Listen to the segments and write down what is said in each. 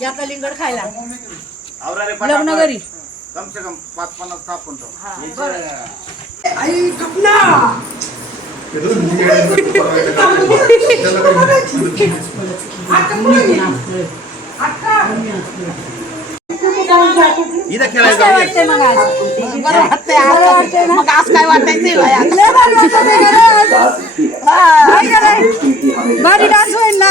या कलिंगड खायला आवरा रे लग्न. घरी कम से कम पाच पन्नास कापून ठेव आई गपना इथं खेळायचं काय ये. वाटतंय मग आज बरं वाटतंय आज. मग आज काय वाटायचंय बाया? लय भारी वाटतंय का रे आज? हाय का नाही? भारी डान्स होईल ना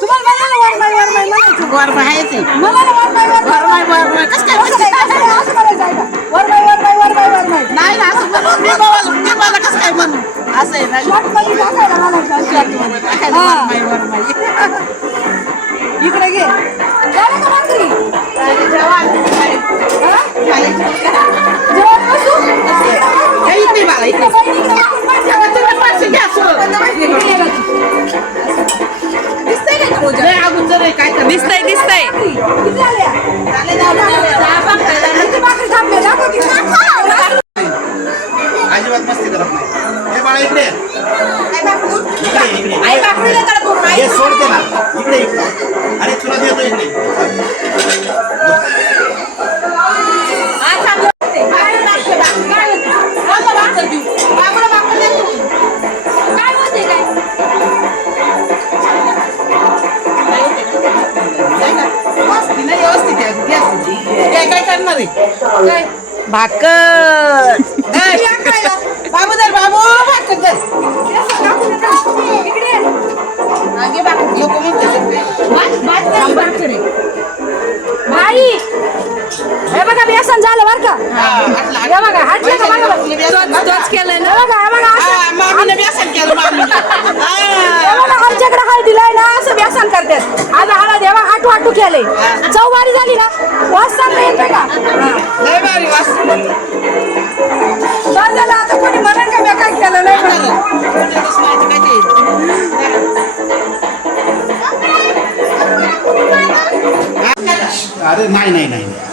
तुम्हाला म्हणाला वरमाई वरमाई म्हणायचं वर बाहेरचे. म्हणाला वरमाई वरमाई वरमाई, वरमाई. कसं काय असं नाही, असं नाही, असं करायचं आहे का? वरमाई वरमाई वरमाई वरमाई नाही ना असं म्हणून मी बाबाला मी मला कसं काय म्हणू असं आहे ना शॉर्टमध्ये टाकायला म्हणायचं असं. टाकायला हा. वरमाई, वरमाई. इकडे घे झालं का भाकरी दिसतंय दिसतंय. काय? काय? भाकर. बाबू दर बाबू. भाकर हे. आगे भाकर म्हणते. बाई. हे बघा झालं बरं का? हे बघा हाटलं का बघा. केलंय ना? बघा बघा केलं आहे ना असं व्यसन करतात. आज हे बघा हाटू हाटू केलंय. चौवारी झाली ना? वास चांगला येतोय का. लय भारी वास बस झालं आता कोणी म्हणून का मी काय केलं? नाही म्हणून. अरे नाही नाही नाही.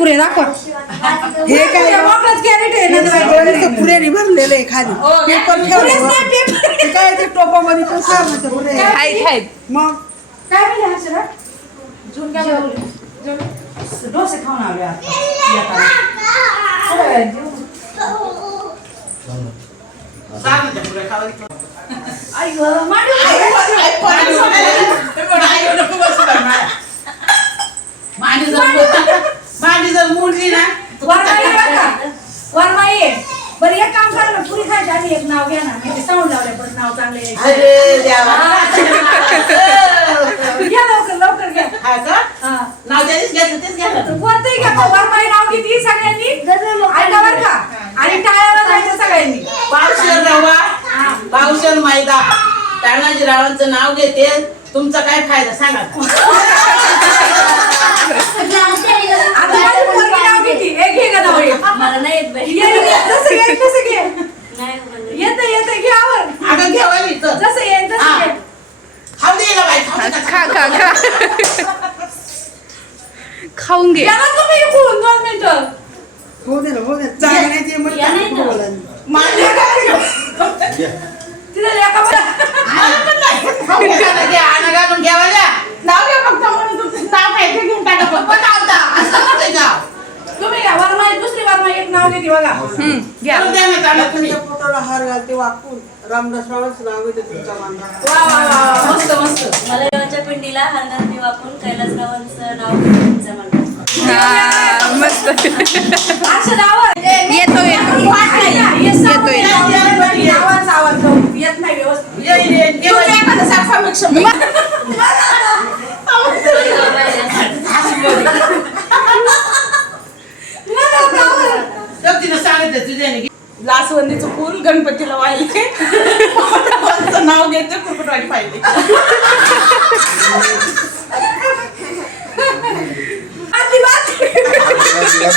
पुढे दाखवा हे काय कॅरेट आहे नंदबाई. पुरेरी भरलेलं आहे खाली पेपर ठेवलं काय ते टोपामध्ये पण पुरे मग काय म्हणले? डोसे खाऊन आले आता. आई भांडी जर मोडली ना वरमाई आहे बरं का? वरमाई आहे. बरं एक काम करा ना पुरी खायची आधी एक नाव घ्या ना मी ते साऊंड लावले पण नाव चांगलं. अरे देवा. घ्या लवकर लवकर घ्या. हा का? हा. नाव त्यानेच घेतलं तेच घेतलं कोणतंही घ्या पण वरमाई नाव घेतली सगळ्यांनी. ऐका बरं का? आणि टाळ्या वाजवायच्या सगळ्यांनी. पावशेर रवा. पावशेर मैदा. तानाजी रावांचं नाव घेते. तुमचा काय फायदा? सांगा आता माझी मुलगी नाव घेतली एक घे का नाव एक. मला नाही येत बाई. ये ये, जसं येईल तसं घे. नाही म्हणजे येतं येतं घे आवर. अगं घेवाली तर जसं येईल तसं घे. खाऊ दे ना बाई खाऊ दे. खा खा खा. खाऊन घे. याला तुम्ही इकडून दोन मिनिटं. हो दे ना हो दे. जागा नाही ते म्हणतात या नाही ना. बोलायला. मान्य काय तिला लेका बरं. मला पण नाही. खाऊ दे ना, घे, आणा घालून घेवाल्या. नाव घे फक्त म्हणून तुमचं नाव काय ते घेऊन टाका फक्त नाव द्या. असं नका जाऊ. तुम्ही घ्या वरमाई दुसरी वरमाई एक नाव घेते बघा हम्म, घ्या. करून द्या ना त्याला तुम्ही. पोटाला हार घालते वाकून. रामदासरावच नाव येते तुमच्या मांडा वा वा वा वा. मस्त मस्त. मला देवाच्या पिंडीला हरनाथी वापरून कैलासरावांचं नाव तुमचं म्हणतात हा, मस्त. असं नावं. येतो येतो ऐका, हे सांगून येतो, येतो. नावाचं नावाचं आवाज करू. येत नाही व्यवस्थित ये, ये, ये, तुम्ही घेवाली. एखादं सारखा मिक्स तर तिनं सांगितलं तुझ्याने घे. लासवंदीचं फुल गणपतीला वाहिले कोणतं नाव घेते कुरकुटवाडी पाहिजे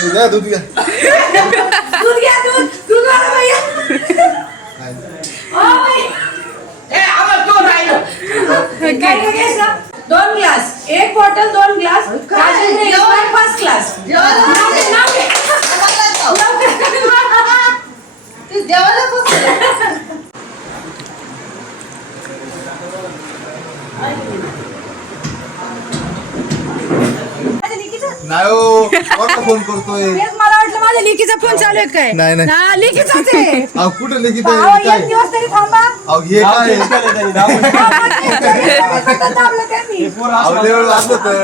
दूध घ्या दूध घ्या दूध दूध? वाला भैया? ओ ए आवाज तो राहिलं काय काय घ्यायचं? दोन ग्लास एक बॉटल दोन ग्लास। राजेंद्र फर्स्ट क्लास जेवण. नाव घे, नाव घे. लवकर कोणाला फोन करतोय? तेच मला वाटलं माझ्या लेकीचा फोन चालू आहे काय? नाही, नाही. हा, लेकीचाच आहे. अहो कुठं लिखित अहो, आहे एक काय? दिवस तरी थांबा. अहो हे काय? हा, मग ते तरी बटन दाबलं त्यांनी. अहो लय वेळ वाजलं तर.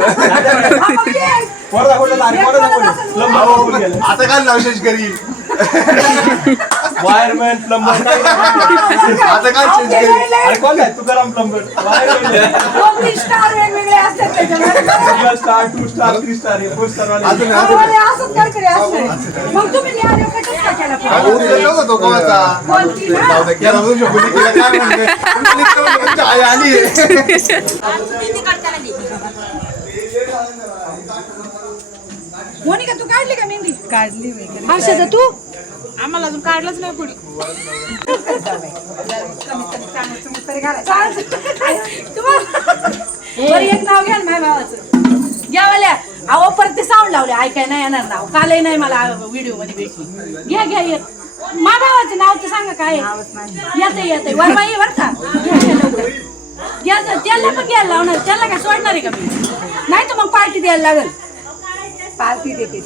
हा, मग. आता काय लावशेष करी वायरमॅन प्लंबर आता काय चेंज ते करी लय- लय अरे कोण आहे? तुकाराम प्लंबर वायरमॅन स्टार वेगवेगळे असतात त्याच्यामध्ये. Star two star three star four star वाले अजून अहो, अजून अरे, असंच काहीतरी असतंय. मग तुम्ही न्याय कटच का केला अहो, फोन? उचलला होता तो कोणाचा. कोण ती ना? जाऊ दे, केला तुमच्या मुलीला काय म्हणते? तुमची आई आली. मोनिका तू काढली का मेहंदी? काढली हर्षदा तू? आम्हाला अजून काढलंच नाही पुढे बरं एक नाव घ्या ना माझ्या भावाचं. घ्या वाल्या अहो परत ते साऊंड लावले. ऐकाय नाही येणार नाव. कालही नाही मला व्हिडिओमध्ये भेटली. घ्या घ्या एक. माझ्या भावाचं नाव तर सांगा काय येते येते वरमा ये बरं का? घ्या त्याला पण घ्यायला लावणार. त्याला काय सोडणार आहे का मी? नाही तर मग पार्टी द्यायला लागेल. पार्टी देते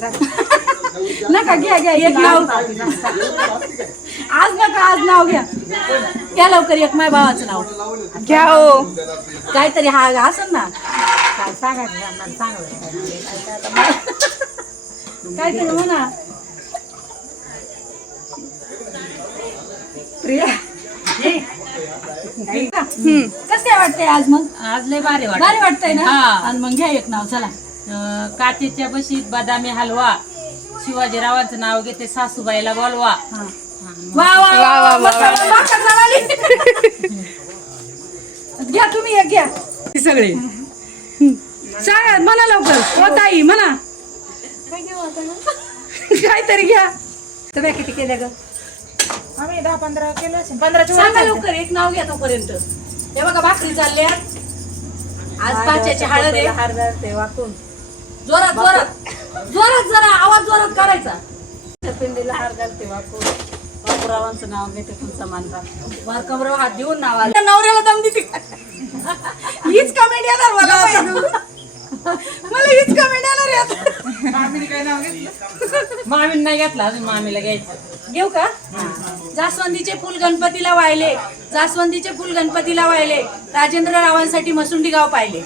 नका घ्या घ्या एक नाव. आज नका आज नाव घ्या. घ्या लवकर एक माझ्या भावाचं नाव. घ्या हो. काहीतरी हा असेल ना. काहीतरी म्हणा. प्रिया. कस काय वाटतंय आज मग? आज लय भारी वाटत भारी वाटतंय ना? हा. आणि मग घ्या एक नाव चला. काचेच्या बशीत बदामी हलवा. शिवाजीरावांचं नाव घेते सासूबाईला बोलवा. वा वा वा वा मस्त भाकर जळाली. घ्या तुम्ही एक घ्या. सगळे. सांगा म्हणा लवकर. हो ताई म्हणा. काहीतरी घ्या. तुम्ही किती केल्या ग? आम्ही दहा पंधरा केलं असेल. पंधराच्या सांगा लवकर एक नाव घ्या तोपर्यंत. हे बघा भाकरी चालल्या. आज पाच्याची हळद आहे. जोरात जोरात. जोरात जरा आवाज जोरात करायचा पिंडीला हार घालते वाकून बापूरावांचं नाव घेते तुमचा मानता बारकाबराव हात देऊन नाव आलं. नवऱ्याला दम देते. हीच कमेंट येणार मला माहिती. मला हीच कमेंट येणार आहे आता. मामीन नाही घेतला अजून मामीला घ्यायचं. घेऊ का? जास्वंदीचे फुल गणपतीला वाहिले. जास्वंदीचे फुल गणपतीला वाहिले. राजेंद्र रावांसाठी मसुंडी गाव पाहिले.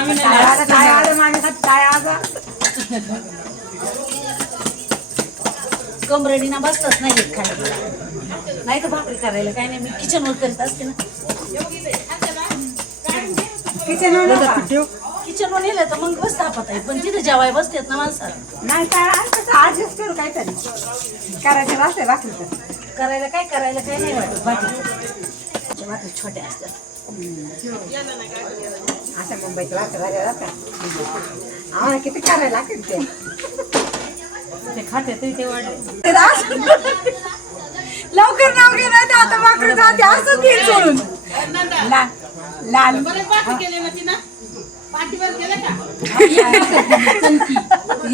मामीला कमरेडीना बसतच नाही येत खाली. नाही तर भाकरी करायला काय नाही. मी किचन वर करत असते ना. किचन वर नेलं तर मग बसता आपण पण तिथे जेवाय बसतेत ना माणसाला. नाही काय ऍडजस्ट करू काहीतरी. करायचं असते बाकी करायला काय करायला काय नाही वाटत. बाकी भाकरी छोट्या असतात. अशा मुंबईत आम्हाला किती करायला लागेल ते? ते खाते ते वाढले. लवकर नाव घे नाही आता भाकरी जाते असंच घेईल सोडून. लाल. केले ना तिनं? पाठीवर केलं का?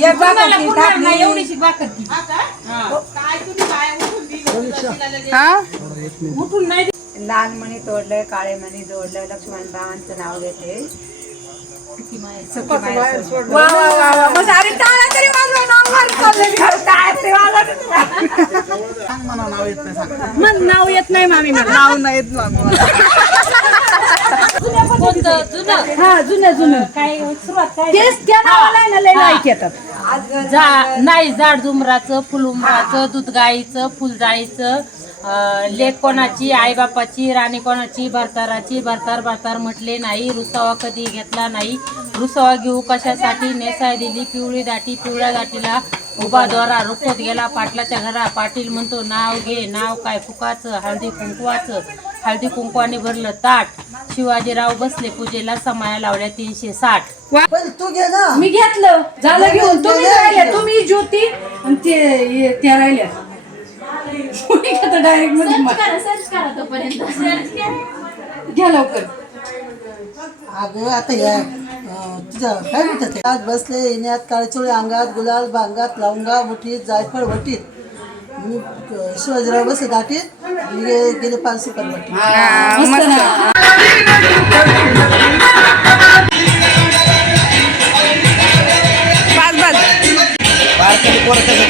एक ती पुरणार टाकली. नाही एवढीशी भाकर ती हा का? काय तुम्ही बाया उठून दिली तहसीलला हा उठून नाही लाल मणी तोडलंय काळे मणी जोडलंय लक्ष्मणरावांचं नाव घेते वा वा वा वा. मग अरे टाळ्या तरी वाजवा. नाव येत नाही मामी नाव नाही येत मामी. जुनं? हा जुनं जुनं. काय सुरुवात काय? तेच त्या नावाला आहे जा नाही जाड जुमराचं फुलुंबराचं दूध गाईचं फुलजाईचं अं, लेक कोणाची आईबापाची राणी कोणाची भरताराची भरतार भरतार म्हटले नाही रुसावा कधी घेतला नाही. रुसावा घेऊ कशासाठी? नेसाय दिली पिवळी दाटी पिवळ्या दाटीला उभा दोरा रुखवत गेला पाटलाच्या घरा पाटील म्हणतो नाव घे नाव काय फुकाचं हळदी कुंकवाचं. हळदी कुंकवाने भरलं ताट. शिवाजीराव बसले पूजेला समाया लावल्या तीनशे साठ. तू घे ना. मी घेतलं. झालं घेऊन. तुम्ही राहिल्या तुम्ही ज्योती आणि ते त्या राहिल्या. डायरेक्टमध्ये मा- सर्च करा तोपर्यंत. घ्या लवकर. अगं आता या. तुझं काय म्हणतात आज बसले येण्यात काळचोळे अंगात गुलाल भांगात लवंगा मुठीत जायफळ वटीत. शिवाजीराव बसले दाटीत. गेले गेले पाच सुपर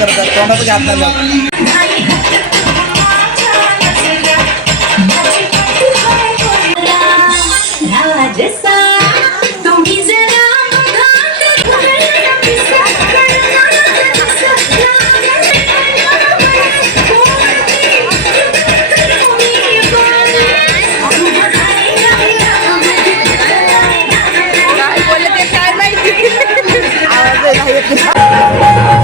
करतात? तोंडात घातला 아, 예, 이렇게.